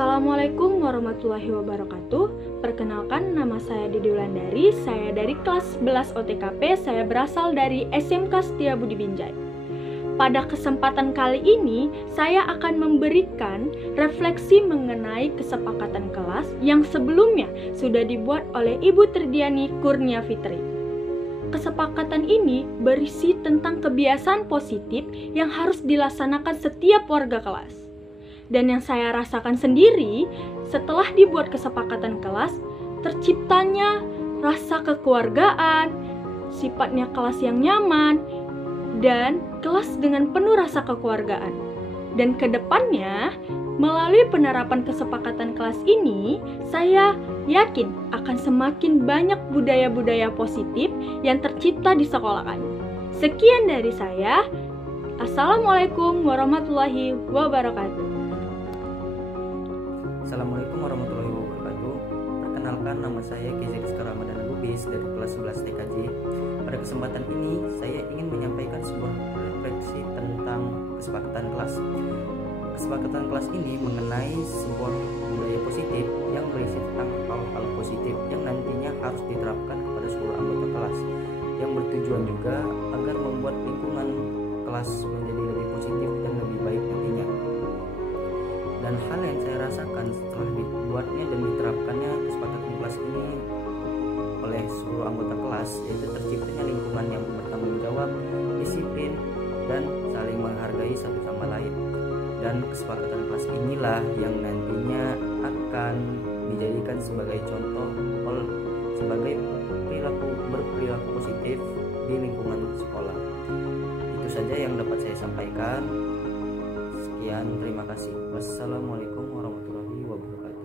Assalamualaikum warahmatullahi wabarakatuh. Perkenalkan, nama saya Didi Wulandari. Saya dari kelas 11 OTKP. Saya berasal dari SMK Setiabudi Binjai. Pada kesempatan kali ini, saya akan memberikan refleksi mengenai kesepakatan kelas yang sebelumnya sudah dibuat oleh Ibu Tridiani Kurnia Fitri. Kesepakatan ini berisi tentang kebiasaan positif yang harus dilaksanakan setiap warga kelas. Dan yang saya rasakan sendiri, setelah dibuat kesepakatan kelas, terciptanya rasa kekeluargaan, sifatnya kelas yang nyaman, dan kelas dengan penuh rasa kekeluargaan. Dan kedepannya, melalui penerapan kesepakatan kelas ini, saya yakin akan semakin banyak budaya-budaya positif yang tercipta di sekolah kami. Sekian dari saya. Assalamualaikum warahmatullahi wabarakatuh. Assalamualaikum warahmatullahi wabarakatuh. Perkenalkan, nama saya Kizek Ramadan Lubis dari kelas 11 TKJ. Pada kesempatan ini saya ingin menyampaikan sebuah refleksi tentang kesepakatan kelas. Kesepakatan kelas ini mengenai sebuah budaya positif yang berisi tentang hal-hal positif yang nantinya harus diterapkan kepada seluruh anggota kelas, yang bertujuan juga agar membuat lingkungan kelas menjadi lebih positif dan lebih baik nantinya. Dan hal yang saya rasakan setelah dibuatnya dan diterapkannya kesepakatan kelas ini oleh seluruh anggota kelas, yaitu terciptanya lingkungan yang bertanggung jawab, disiplin, dan saling menghargai satu sama lain. Dan kesepakatan kelas inilah yang nantinya akan dijadikan sebagai contoh sebagai berperilaku positif di lingkungan sekolah. Itu saja yang dapat saya sampaikan. Sekian, terima kasih. Wassalamualaikum warahmatullahi wabarakatuh.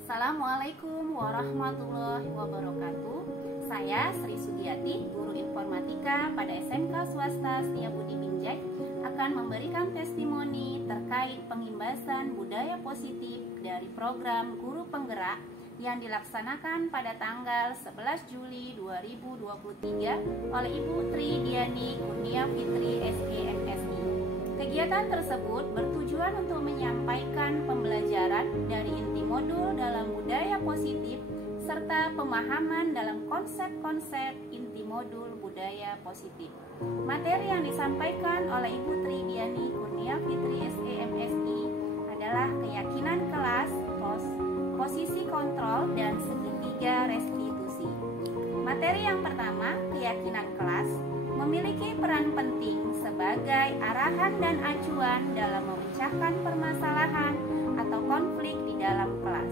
Assalamualaikum warahmatullahi wabarakatuh. Saya Sri Sudiati, guru informatika pada SMK Swasta Setiabudi Binjai, akan memberikan testimoni terkait pengimbasan budaya positif dari program Guru Penggerak yang dilaksanakan pada tanggal 11 Juli 2023 oleh Ibu Tridiani Kurnia Fitri SGMSI. Kegiatan tersebut bertujuan untuk menyampaikan pembelajaran dari inti modul dalam budaya positif serta pemahaman dalam konsep-konsep inti modul budaya positif. Materi yang disampaikan oleh Ibu Tridiani Kurnia Fitri SGMSI adalah keyakinan kelas, posisi kontrol, dan segitiga restitusi. Materi yang pertama, keyakinan kelas, memiliki peran penting sebagai arahan dan acuan dalam memecahkan permasalahan atau konflik di dalam kelas.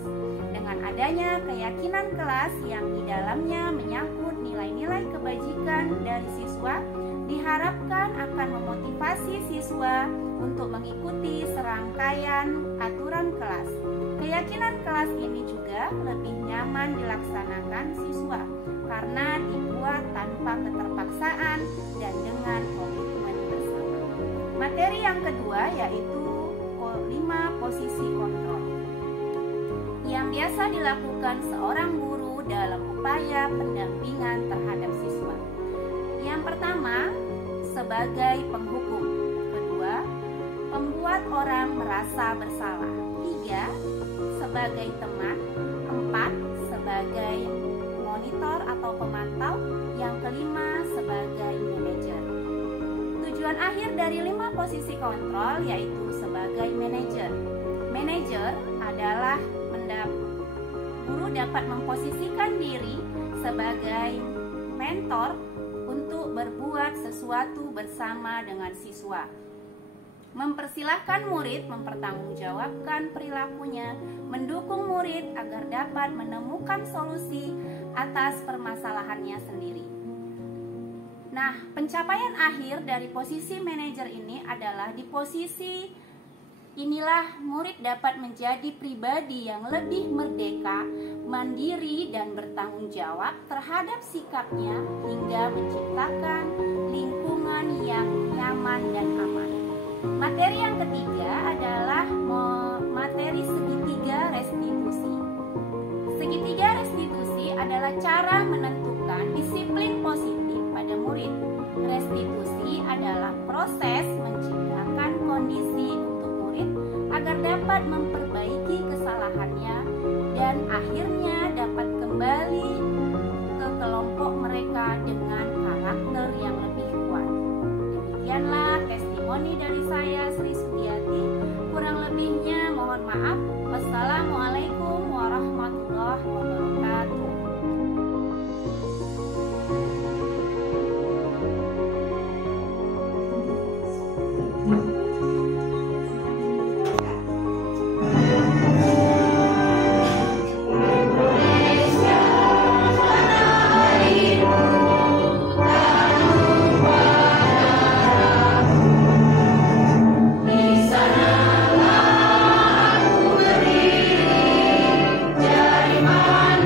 Dengan adanya keyakinan kelas yang di dalamnya menyangkut nilai-nilai kebajikan dari siswa, diharapkan akan memotivasi siswa untuk mengikuti serangkaian aturan kelas. Keyakinan kelas ini juga lebih nyaman dilaksanakan siswa karena dibuat tanpa keterpaksaan dan dengan komitmen bersama. Materi yang kedua yaitu 5 posisi kontrol yang biasa dilakukan seorang guru dalam upaya pendampingan terhadap siswa. Yang pertama, sebagai penghukum. Kedua, membuat orang merasa bersalah. 3, sebagai teman. 4, sebagai monitor atau pemantau. Yang kelima, sebagai manajer. Tujuan akhir dari 5 posisi kontrol yaitu sebagai manajer. Manajer adalah guru dapat memposisikan diri sebagai mentor untuk berbuat sesuatu bersama dengan siswa. Mempersilahkan murid mempertanggungjawabkan perilakunya, mendukung murid agar dapat menemukan solusi atas permasalahannya sendiri. Nah, pencapaian akhir dari posisi manajer ini adalah di posisi inilah murid dapat menjadi pribadi yang lebih merdeka, mandiri, dan bertanggung jawab terhadap sikapnya hingga menciptakan lingkungan yang nyaman dan aman. Materi yang ketiga adalah materi segitiga restitusi. Segitiga restitusi adalah cara menentukan disiplin positif pada murid. Restitusi adalah proses menciptakan kondisi untuk murid agar dapat dapat memperbaiki kesalahannya dan akhirnya dapat kembali ke kelompok mereka dengan karakter yang lebih kuat. Demikianlah testimoni dari saya, Sri Sudiati. Kurang lebihnya mohon maaf. Wassalamualaikum warahmatullahi wabarakatuh. Di sanalah aku berdiri, jari mana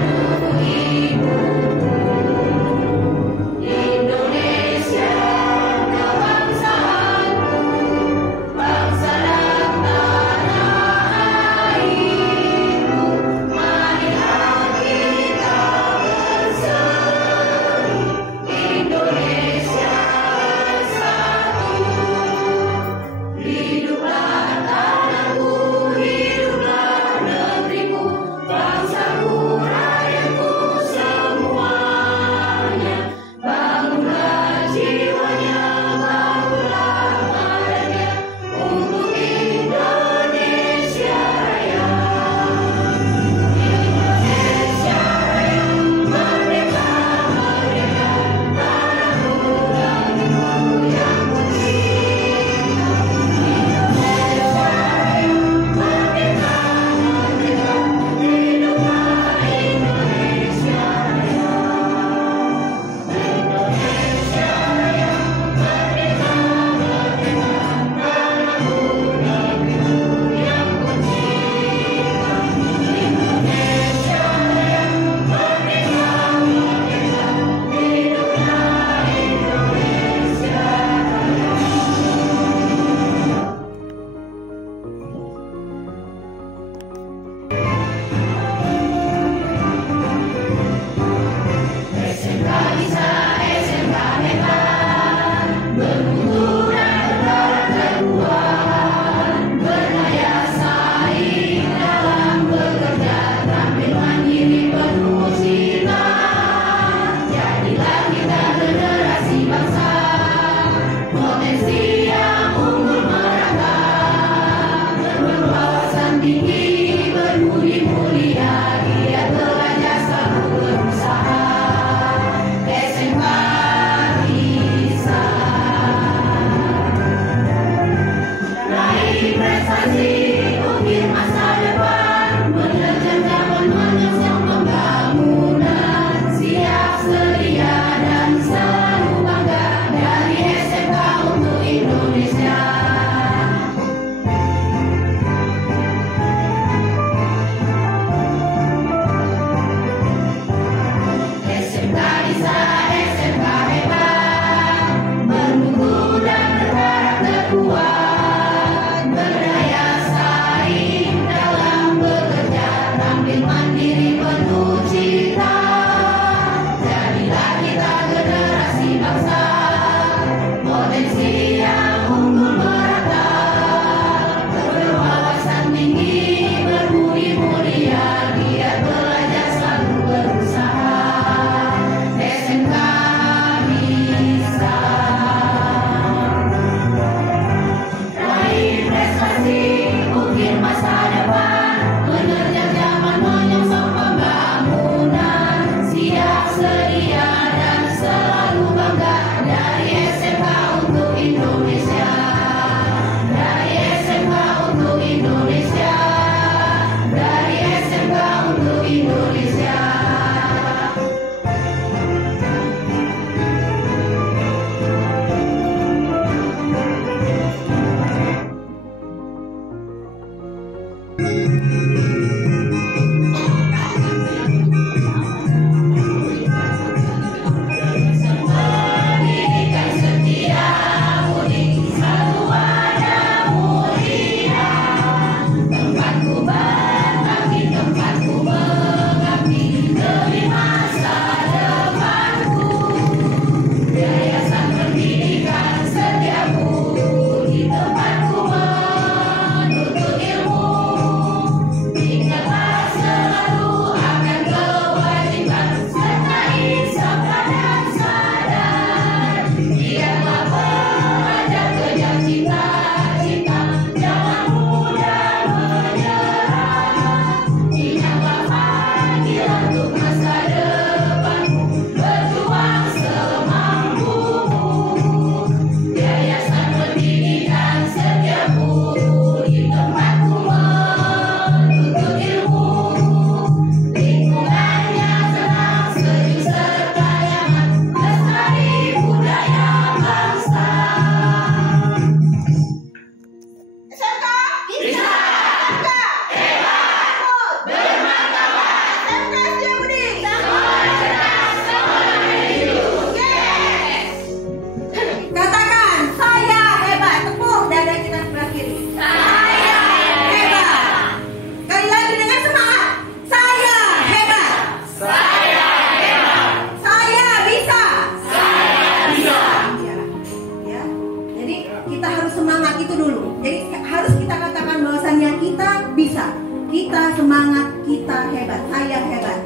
hebat, saya hebat.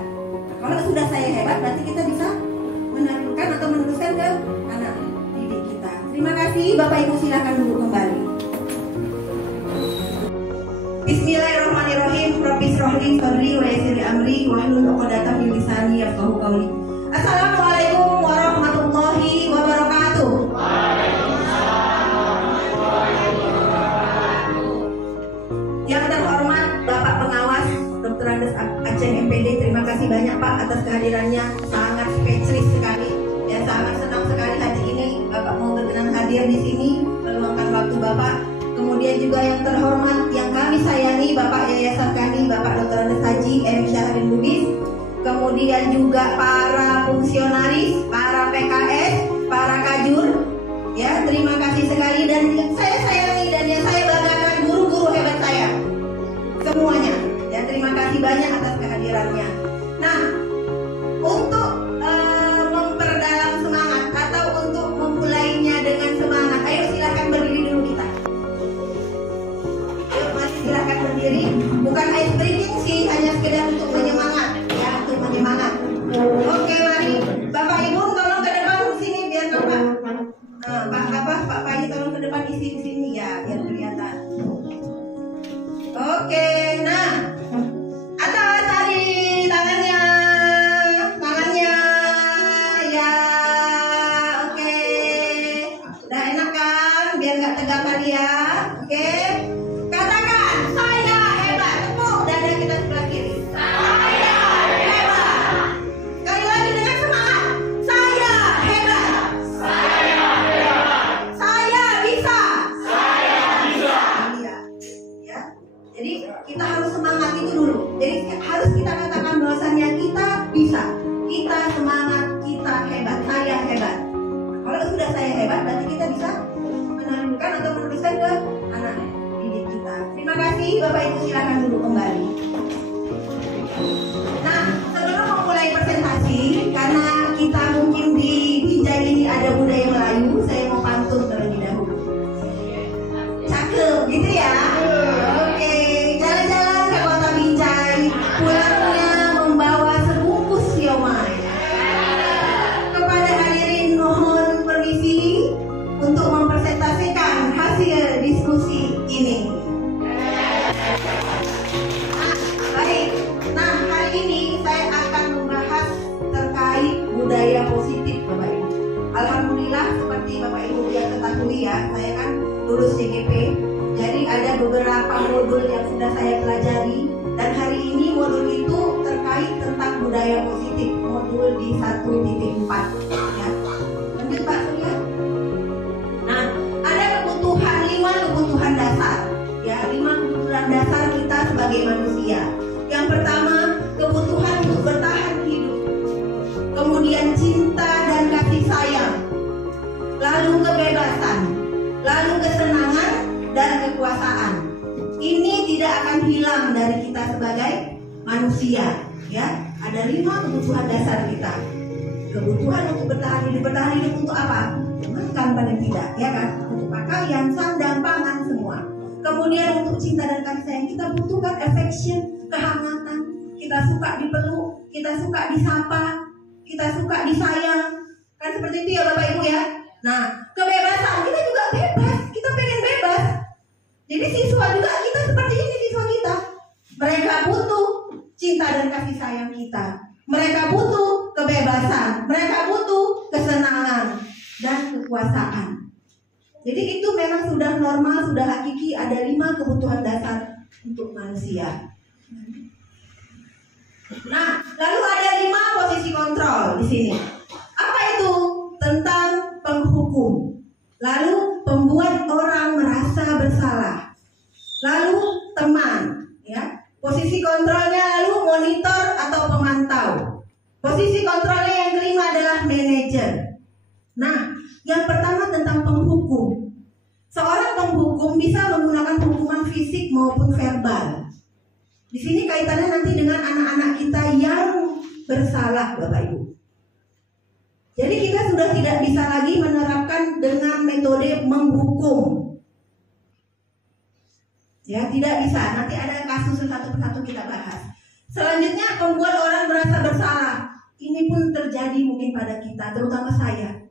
Kalau sudah saya hebat, berarti kita bisa meneruskan atau meneruskan ke anak didik kita. Terima kasih, Bapak Ibu silakan duduk kembali. Bismillahirrahmanirrahim. Rabbis shrahli sadri wa yassir li amri wahlul 'uqdatam min lisani yafqahu qawli. Assalamualaikum warahmatullahi wabarakatuh. Yang terhormat Bapak Pengawas Dr. Andes Aceh MPD, terima kasih banyak Pak atas kehadirannya. Sangat speechless sekali. Ya, sangat senang sekali hari ini Bapak mau berkenan hadir di sini, meluangkan waktu Bapak. Kemudian juga yang terhormat yang kami sayangi Bapak Yayasan kami, Bapak Dr. Andes Haji M. Syahrin Lubis. Kemudian juga para fungsionaris, para PKS, para kajur. Ya, terima kasih sekali dan saya sayangi dan yang saya banggakan guru-guru hebat saya. Semuanya. Ya, terima kasih banyak atas kehadirannya. Nah, untuk memperdalam semangat atau untuk memulainya dengan semangat, ayo silakan berdiri dulu kita. Ayo, mari silakan berdiri. Bukan ice breaking sih, hanya sekedar untuk menyemangat, ya, untuk menyemangat. Oke, mari Bapak Ibu tolong ke depan sini biar Bapak. Pak Payi tolong ke depan isi sini ya, biar kelihatan. Oke, nah. Atas tadi tangannya, ya, oke. Udah enak kan? Biar nggak tegang tadi ya, oke. Katakan, saya hebat. Tepuk dada kita sebelah kiri. Saya hebat. Sekali lagi dengan semangat. Saya hebat. Saya hebat. Saya bisa. Saya bisa. Iya, ya. Jadi kita harus semangat itu dulu. Jadi harus kita katakan bahwasannya kita bisa, kita semangat, kita hebat, saya hebat. Kalau sudah saya hebat, berarti kita bisa menentukan atau meneruskan ke anak didik kita. Terima kasih, Bapak Ibu silakan duduk kembali. Nah, sebelum memulai presentasi, karena kita mungkin di Binjai ini ada budaya Melayu, saya mau pantun terlebih dahulu. Cakep, gitu ya. Oke, jalan-jalan ke kota Binjai, pulangnya membawa sebungkus siomay. Kepada hadirin mohon permisi untuk mempresentasikan hasil diskusi ini. Baik, nah hari ini saya akan membahas terkait budaya positif Bapak Ibu. Alhamdulillah seperti Bapak Ibu yang ketahui ya, saya kan lulus DGP. Jadi ada beberapa modul yang sudah saya pelajari dan hari ini modul itu terkait tentang budaya positif, modul di 1.4 ya. Lanjut Pak Surya. Nah, ada kebutuhan 5 kebutuhan dasar ya, 5 kebutuhan dasar kita sebagai manusia. Yang pertama, kebutuhan untuk bertahan hidup. Kemudian cinta dan kasih sayang. Lalu kebebasan, lalu kesenangan dan kekuasaan. Ini tidak akan hilang dari kita sebagai manusia ya. Ada 5 kebutuhan dasar kita. Kebutuhan untuk bertahan hidup untuk apa? Makan paling tidak ya kan, untuk pakaian, sandang, pangan semua. Kemudian untuk cinta dan kasih sayang, kita butuhkan affection, kehangatan. Kita suka dipeluk, kita suka disapa, kita suka disayang. Kan seperti itu ya Bapak Ibu ya. Nah, kebebasan, kita juga bebas, kita pengen bebas. Jadi siswa juga kita seperti ini, siswa kita. Mereka butuh cinta dan kasih sayang kita. Mereka butuh kebebasan, mereka butuh kesenangan dan kekuasaan. Jadi itu memang sudah normal, sudah hakiki, ada 5 kebutuhan dasar untuk manusia. Nah, lalu ada 5 posisi kontrol di sini. Apa itu? Tentang penghukum. Lalu pembuat orang merasa bersalah. Lalu teman, ya. Posisi kontrolnya lalu monitor atau pemantau. Posisi kontrolnya yang kelima adalah manajer. Nah, yang pertama tentang penghukum. Seorang penghukum bisa menggunakan hukuman fisik maupun verbal. Di sini kaitannya nanti dengan anak-anak kita yang bersalah, Bapak Ibu. Jadi kita sudah tidak bisa lagi menerapkan dengan metode menghukum. Ya, tidak bisa. Nanti ada kasus satu persatu kita bahas. Selanjutnya, membuat orang merasa bersalah. Ini pun terjadi mungkin pada kita, terutama saya.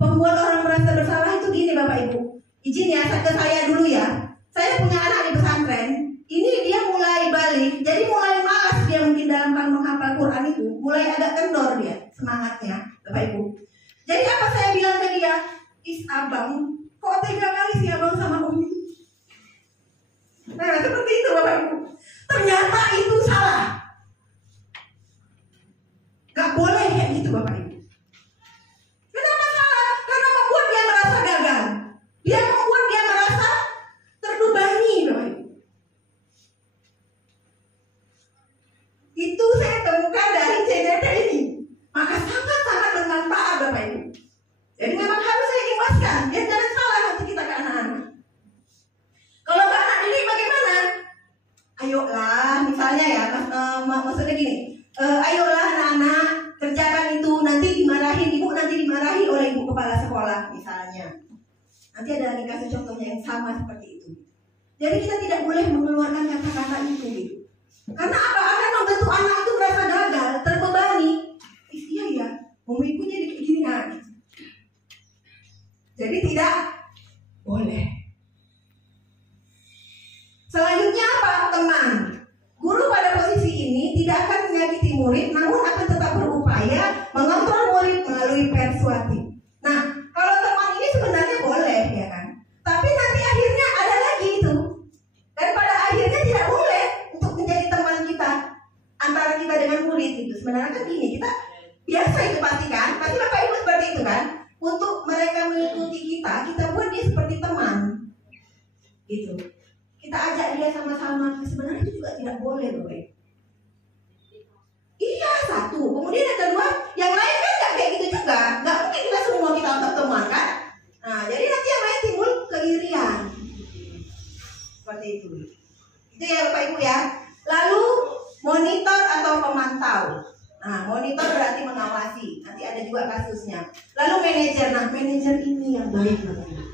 Membuat orang merasa bersalah itu gini Bapak Ibu. Izin ya, ke saya dulu ya. Saya punya anak di pesantren. Ini dia mulai balik, jadi mulai malas dia mungkin dalam hal menghafal Quran itu. Mulai agak kendor dia semangatnya, Bapak Ibu. Jadi apa saya bilang ke dia? Abang, kok tega kali sih abang sama Umi? Nah, seperti itu Bapak Ibu. Ternyata itu salah. Gak boleh kayak gitu Bapak Ibu. Kenapa salah? Karena membuat dia merasa gagal. Dia membuat dia merasa terbebani Bapak Ibu. Itu saya temukan dari CDT ini. Maka sangat-sangat bermanfaat Bapak Ibu. Jadi memang harus saya imbaskan. Ya jangan salah nanti kita ke anak-anak. Kalau ke anak didik bagaimana? Ayolah, misalnya ya, maksudnya gini. Ayolah anak-anak, kerjakan itu, nanti dimarahin ibu, nanti dimarahi oleh ibu kepala sekolah misalnya. Nanti ada lagi kasus contohnya yang sama seperti itu. Jadi kita tidak boleh mengeluarkan kata-kata itu gitu. Karena apa? Akan membentuk anak itu merasa gagal, terbebani. Iya ya, ibu jadi kayak gini kan. Jadi tidak boleh. Selanjutnya apa? Teman. Guru pada posisi ini tidak akan menyakiti murid, namun akan tetap berupaya mengontrol murid melalui persuasif. Nah, kalau teman ini sebenarnya boleh, ya kan? Tapi nanti akhirnya ada lagi itu. Dan pada akhirnya tidak boleh untuk menjadi teman kita antara kita dengan murid itu. Sebenarnya kan gini, kita biasa itu pasti kan? Pasti Bapak Ibu seperti itu kan? Untuk mereka mengikuti kita buat dia seperti teman, gitu. Kita ajak dia sama-sama. Sebenarnya itu juga tidak boleh, Bapak. Iya, satu. Kemudian yang kedua, yang lain kan nggak kayak gitu juga. Nggak mungkin kita semua kita untuk teman kan? Nah, jadi nanti yang lain timbul keirian. Seperti itu. Itu ya Bapak Ibu ya. Lalu monitor atau pemantau. Nah, monitor berarti mengawasi. Nanti ada juga kasusnya. Lalu manajer. Nah, manajer ini yang baik Bapak Ibu.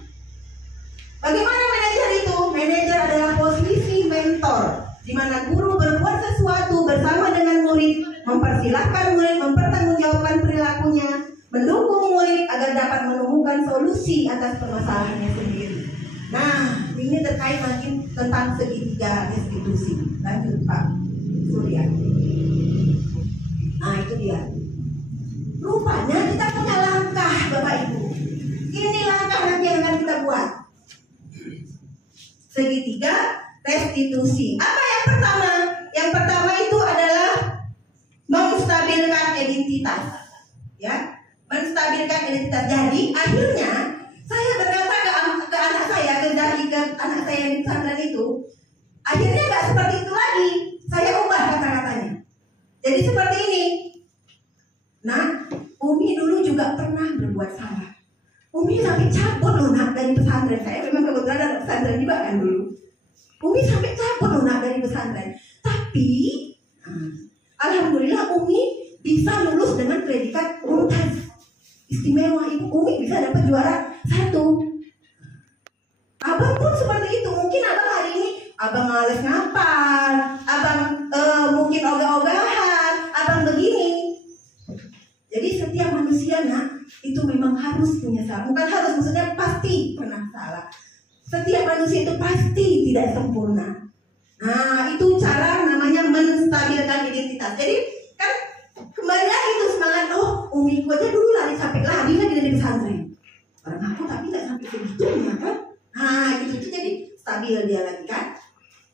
Bagaimana manajer itu? Manajer adalah posisi mentor, di mana guru berbuat sesuatu bersama dengan murid, mempersilahkan murid mempertanggungjawabkan perilakunya, mendukung murid agar dapat menemukan solusi atas permasalahannya sendiri. Nah, ini terkait makin tentang segitiga restitusi. Lanjut Pak Surya. Nah, itu dia. Rupanya kita punya langkah Bapak Ibu. Ini langkah nanti yang akan kita buat. Segitiga restitusi. Apa yang pertama? Yang pertama itu adalah menstabilkan identitas. Ya, menstabilkan identitas. Jadi akhirnya saya berkata ke anak saya, ke anak saya yang di pesantren itu, akhirnya nggak seperti itu lagi. Saya ubah kata-katanya. Jadi seperti ini. Nah, Umi dulu juga pernah berbuat salah. Umi sampai cabut loh nak dari pesantren. Saya memang kebetulan ada pesantren juga kan dulu. Umi sampai cabut loh nak dari pesantren. Tapi alhamdulillah Umi bisa lulus dengan predikat mumtaz. Istimewa, Ibu. Umi bisa dapat juara 1. Abang pun seperti itu. Mungkin abang hari ini abang males ngapal, abang mungkin ogah-ogahan, abang begini. Jadi setiap manusia nak itu memang harus punya salah. Bukan harus, maksudnya pasti pernah salah. Setiap manusia itu pasti tidak sempurna. Nah, itu cara namanya menstabilkan identitas. Jadi kan kembali lagi itu semangat. Oh, Umi aja dulu lari sampai lari lagi dari pesantren. Orang aku tapi nggak sampai segitunya kan. Nah, itu jadi stabil dia lagi kan.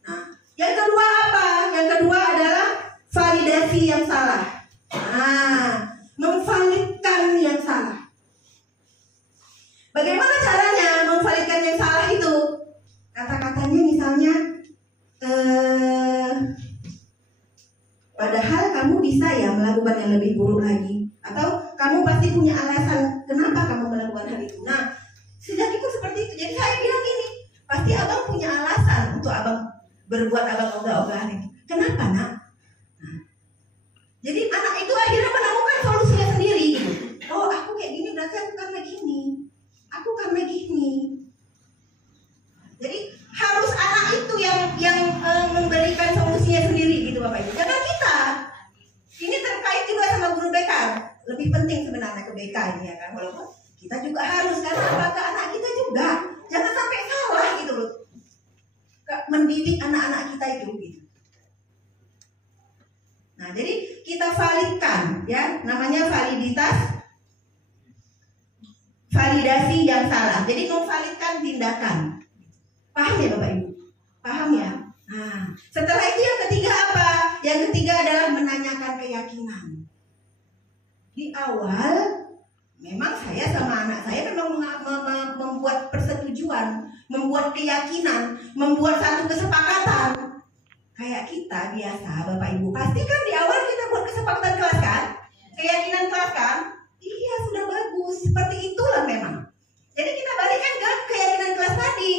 Nah, yang kedua apa? Yang kedua adalah validasi yang salah. Nah, memvalidkan yang salah. Bagaimana caranya memvalidkan yang salah itu? Kata-katanya misalnya, padahal kamu bisa ya melakukan yang lebih buruk lagi. Atau kamu pasti punya alasan kenapa kamu melakukan hal itu. Nah, sejak itu seperti itu. Jadi saya bilang gini, pasti abang punya alasan untuk abang berbuat abang ogah-ogahan itu. Kenapa nak? Nah, jadi anak itu akhirnya menemukan solusinya sendiri. Oh, aku kayak gini berarti aku karena gini. Aku karena gini. Jadi harus anak itu yang memberikan solusinya sendiri gitu Bapak Ibu. Jangan kita Kita juga harus, karena apakah anak kita juga jangan sampai salah gitu loh. Mendidik anak-anak kita itu gitu. Nah, jadi kita validkan ya, namanya validasi yang salah. Jadi memvalidkan tindakan. Paham ya Bapak Ibu? Paham ya? Nah, setelah itu yang ketiga apa? Yang ketiga adalah menanyakan keyakinan. Di awal memang saya sama anak saya memang membuat persetujuan, membuat keyakinan, membuat satu kesepakatan. Kayak kita biasa Bapak Ibu, pasti kan di awal kita buat kesepakatan kelas kan? Keyakinan kelas kan? Iya, sudah bagus. Seperti itulah memang. Jadi kita balikkan ke keyakinan kelas tadi.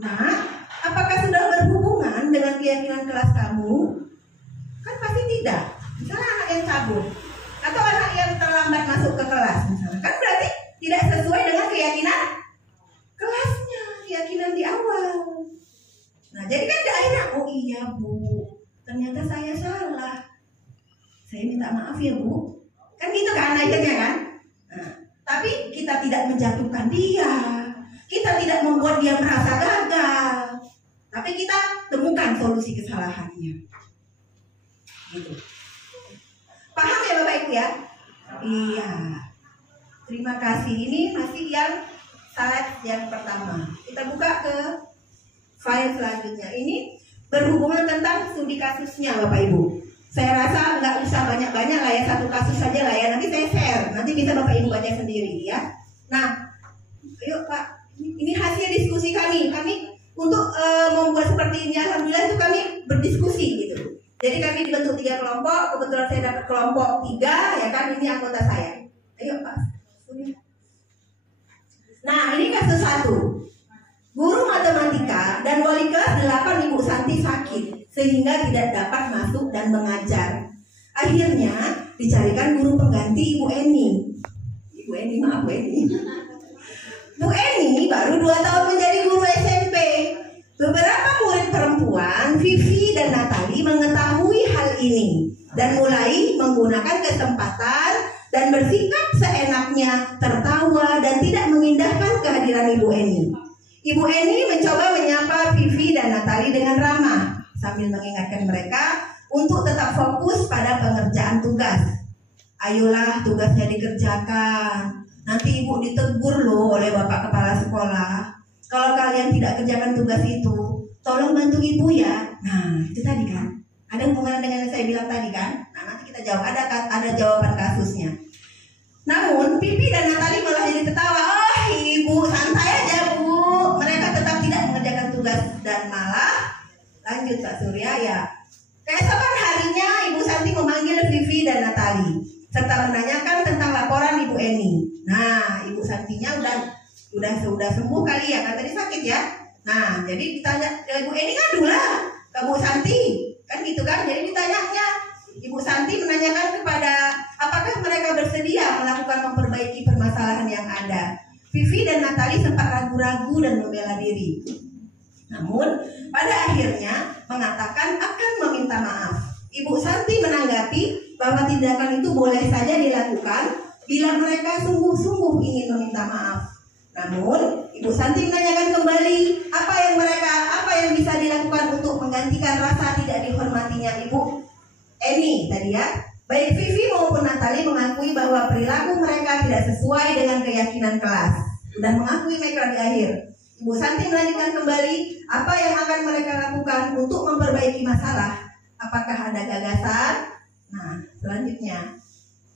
Nah, apakah sudah berhubungan dengan keyakinan kelas kamu? Kan pasti tidak. Misalnya anak yang cabut atau anak yang terlambat masuk ke kelas misalnya, kan berarti tidak sesuai dengan keyakinan kelasnya, keyakinan di awal. Nah, jadi kan akhirnya, oh iya Bu, ternyata saya salah. Saya minta maaf ya Bu. Kan gitu kan akhirnya kan. Nah, tapi kita tidak menjatuhkan dia. Kita tidak membuat dia merasa gagal. Tapi kita temukan solusi kesalahannya. Gitu. Paham ya Bapak Ibu ya? Iya. Terima kasih. Ini masih yang slide yang pertama. Kita buka ke file selanjutnya. Ini berhubungan tentang studi kasusnya Bapak Ibu. Saya rasa nggak usah banyak-banyak lah ya, satu kasus saja lah ya. Nanti saya share, nanti bisa Bapak Ibu baca sendiri ya. Nah, ayo Pak, ini hasil diskusi kami. Kami untuk membuat seperti ini, alhamdulillah itu kami berdiskusi gitu. Jadi kami dibentuk 3 kelompok. Kebetulan saya dapat kelompok 3 ya kan, ini anggota saya. Ayo Pak. Nah, ini kasus 1. Guru matematika dan wali kelas 8 Ibu Santi sakit sehingga tidak dapat masuk dan mengajar. Akhirnya dicarikan guru pengganti Ibu Eni. Ibu Eni, maaf Bu Eni. Bu Eni baru 2 tahun menjadi guru SMP. Beberapa murid perempuan, Vivi dan Natali, mengetahui hal ini dan mulai menggunakan kesempatan dan bersikap seenaknya, tertawa dan tidak mengindahkan kehadiran Ibu Eni. Ibu Eni mencoba menyapa Vivi dan Natali dengan ramah sambil mengingatkan mereka untuk tetap fokus pada pengerjaan tugas. Ayolah, tugasnya dikerjakan. Nanti Ibu ditegur loh oleh Bapak Kepala Sekolah. Kalau kalian tidak kerjakan tugas itu, tolong bantu Ibu ya. Nah, itu tadi kan. Ada hubungan dengan yang saya bilang tadi kan. Nah, nanti kita jawab, ada jawaban kasusnya. Namun Vivi dan Natali malah jadi tertawa. Oh Ibu, santai aja Bu. Mereka tetap tidak mengerjakan tugas dan malah lanjut Pak Surya ya. Keesokan harinya Ibu Santi memanggil Vivi dan Natali serta menanyakan tentang laporan Ibu Eni. Nah, Ibu Santinya udah sembuh kali ya, kan tadi sakit ya. Nah, jadi ditanya Ibu Eni ngadulah ke Bu Santi, kan gitu kan. Jadi ditanyanya Ibu Santi menanyakan kepada apakah mereka bersedia melakukan memperbaiki permasalahan yang ada. Vivi dan Natali sempat ragu-ragu dan membela diri. Namun pada akhirnya mengatakan akan meminta maaf. Ibu Santi menanggapi bahwa tindakan itu boleh saja dilakukan bila mereka sungguh-sungguh ingin meminta maaf. Namun Ibu Santi menanyakan kembali apa yang bisa dilakukan untuk menggantikan rasa tidak dihormatinya Ibu Eni tadi ya. Baik Vivi maupun Natali mengakui bahwa perilaku mereka tidak sesuai dengan keyakinan kelas. Sudah mengakui mereka di akhir. Ibu Santi melanjutkan kembali apa yang akan mereka lakukan untuk memperbaiki masalah. Apakah ada gagasan? Nah, selanjutnya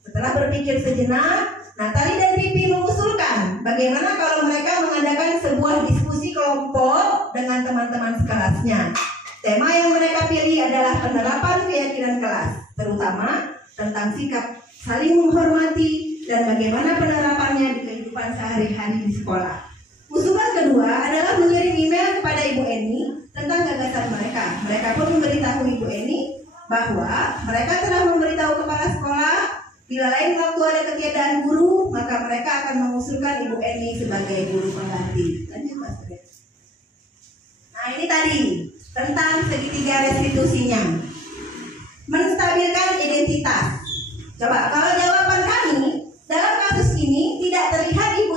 setelah berpikir sejenak, Natali dan Vivi mengusulkan bagaimana kalau mereka mengadakan sebuah diskusi kelompok dengan teman-teman sekelasnya. Tema yang mereka pilih adalah penerapan keyakinan kelas, terutama tentang sikap saling menghormati dan bagaimana penerapannya di kehidupan sehari-hari di sekolah. Usulan kedua adalah mengirim email kepada Ibu Eni tentang gagasan mereka. Mereka pun memberitahu Ibu Eni bahwa mereka telah memberitahu kepala sekolah bila lain waktu ada ketiadaan guru, maka mereka akan mengusulkan Ibu Eni sebagai guru pengganti. Lanjut Mas. Nah, ini tadi tentang segitiga restitusinya. Menstabilkan identitas. Coba kalau jawaban kami dalam kasus ini tidak terlihat Ibu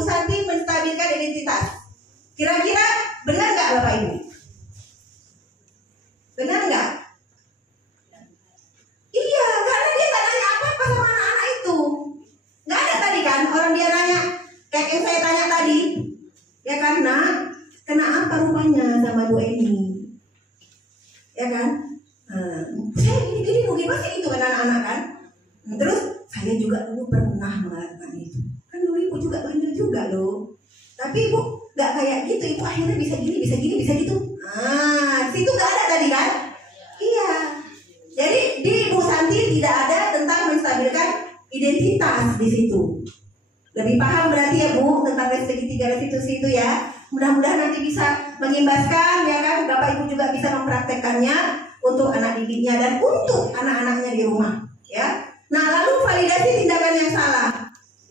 tanya tadi, ya kan, nah, kena apa rupanya sama Bu Eni, ya kan? Saya gini-gini mungkin masih gitu kan anak-anak kan. Terus saya juga dulu pernah melakukan itu. Kan dulu ibu juga bandel juga loh. Tapi ibu nggak kayak gitu, ibu akhirnya bisa gini, bisa gini, bisa gitu. Situ nggak ada tadi kan? Iya. Jadi di Ibu Santi tidak ada tentang menstabilkan identitas di situ. Lebih paham berarti ya Bu tentang segitiga restitusi itu ya. Mudah-mudahan nanti bisa mengimbaskan ya kan, Bapak Ibu juga bisa mempraktekannya untuk anak didiknya dan untuk anak-anaknya di rumah ya. Nah, lalu validasi tindakan yang salah.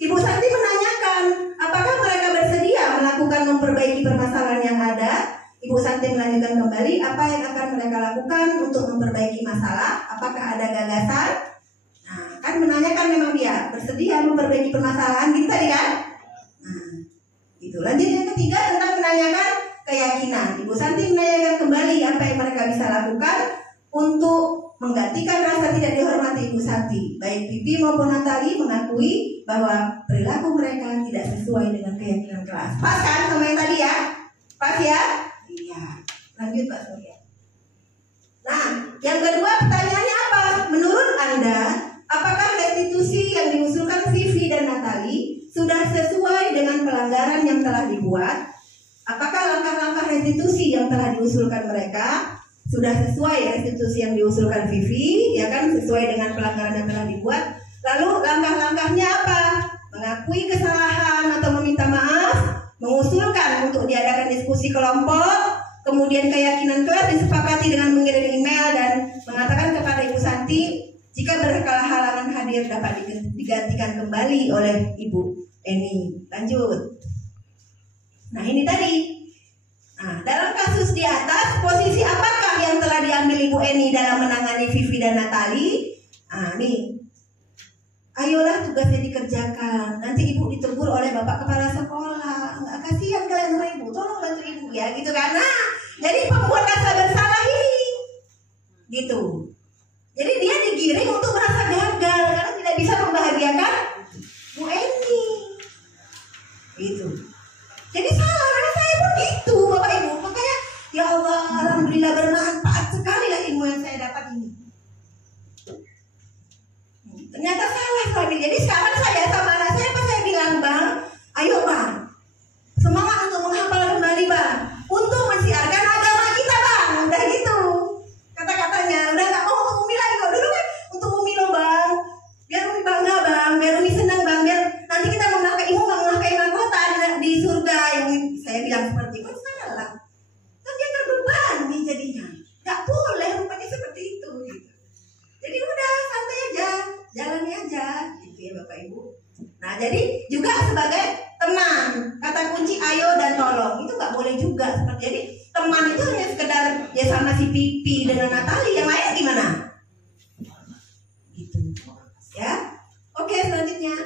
Ibu Santi menanyakan apakah mereka bersedia melakukan memperbaiki permasalahan yang ada. Ibu Santi melanjutkan kembali apa yang akan mereka lakukan untuk memperbaiki masalah. Apakah ada gagasan? Nah, kan menanyakan memang dia bersedia memperbaiki permasalahan gitu tadi kan? Nah, itu. Lanjut yang ketiga tentang menanyakan keyakinan. Ibu Santi menanyakan kembali apa yang mereka bisa lakukan untuk menggantikan rasa tidak dihormati Ibu Santi. Baik Pipi maupun Natali mengakui bahwa perilaku mereka tidak sesuai dengan keyakinan kelas. Pas kan sama yang tadi ya? Pas ya? Iya. Lanjut Pak Surya. Nah, yang kedua pertanyaannya apa? Menurut Anda, apakah restitusi yang diusulkan Vivi dan Natali sudah sesuai dengan pelanggaran yang telah dibuat? Apakah langkah-langkah restitusi yang telah diusulkan mereka sudah sesuai restitusi yang diusulkan Vivi, ya kan, sesuai dengan pelanggaran yang telah dibuat? Lalu langkah-langkahnya apa? Mengakui kesalahan atau meminta maaf, mengusulkan untuk diadakan diskusi kelompok, kemudian keyakinan kelas disepakati dengan mengirim email dan mengatakan kepada Ibu Santi jika berhalangan hadir dapat digantikan kembali oleh Ibu Eni. Lanjut. Nah ini tadi. Nah, dalam kasus di atas, posisi apakah yang telah diambil Ibu Eni dalam menangani Vivi dan Natali? Nah, nih. Ayolah tugasnya dikerjakan. Nanti Ibu ditegur oleh Bapak Kepala Sekolah. Enggak kasihan kalian sama Ibu. Tolong bantu Ibu ya, gitu kan. Nah, jadi pembuat rasa bersalah ini. Gitu. Jadi dia digiring untuk merasa gagal karena tidak bisa membahagiakan Bu Eni. Gitu. Jadi salah karena saya pun gitu Bapak Ibu. Makanya ya Allah, alhamdulillah bermanfaat sekali lah ilmu yang saya dapat ini. Ternyata salah sekali. Jadi sekarang saya sama anak saya pas saya bilang, Bang, ayo Bang, semangat untuk menghafal kembali Bang, untuk mensiarkan agama kita Bang. Udah gitu kata-katanya. Udah gak mau untuk Umi lagi kok. Dulu kan untuk Umi loh Bang, biar Umi bangga Bang, biar Umi senang Bang, biar nanti kita memakai Ibu memakai mahkota di surga. Yang saya bilang seperti itu salah. Kan dia terbebani jadinya. Gak boleh rupanya seperti itu gitu. Jadi udah santai aja, jalani aja gitu ya Bapak Ibu. Nah jadi juga sebagai teman, kata kunci ayo dan tolong itu nggak boleh juga seperti. Jadi teman itu hanya sekedar ya sama si Pipi dengan Natali, yang lain gimana? Gitu ya. Oke selanjutnya.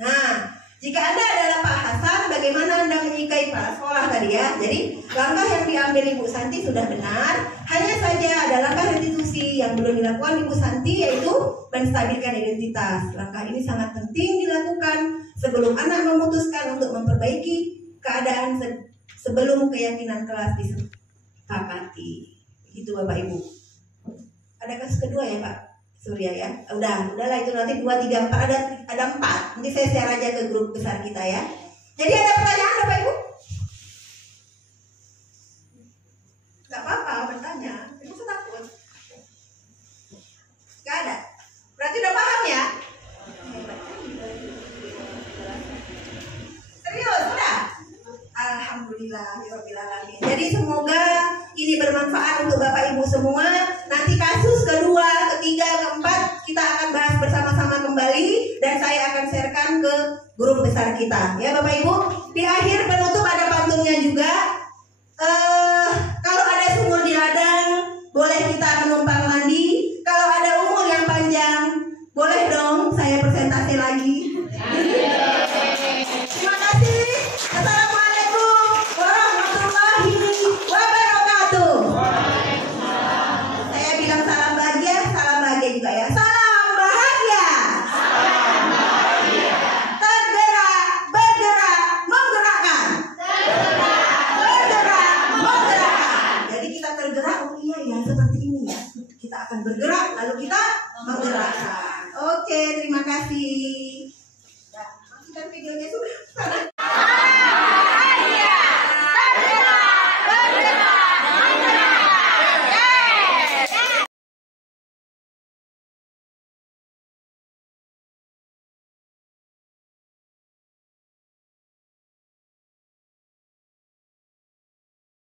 Nah jika Anda adalah Pak Hasan, bagaimana Anda menyikapi Pak Sekolah tadi ya? Jadi langkah yang diambil Ibu Santi sudah benar. Hanya saja ada langkah restitusi yang belum dilakukan Ibu Santi, yaitu menstabilkan identitas. Langkah ini sangat penting dilakukan sebelum anak memutuskan untuk memperbaiki keadaan sebelum keyakinan kelas disepakati. Begitu Bapak Ibu. Ada kasus kedua ya Pak Surya ya? Udahlah itu nanti 2, 3, 4 ada 4. Nanti saya share aja ke grup besar kita ya. Jadi ada pertanyaan Bapak Ibu? Gak apa-apa bertanya. Ibu takut? Gak ada. Berarti udah paham ya? Serius udah? Alhamdulillah ya Rabbil Alamin. Jadi semoga ini bermanfaat untuk Bapak Ibu semua. Nanti kasus kedua, ketiga, keempat kita akan bahas bersama-sama kembali dan saya akan sharekan ke grup besar kita ya Bapak Ibu. Di akhir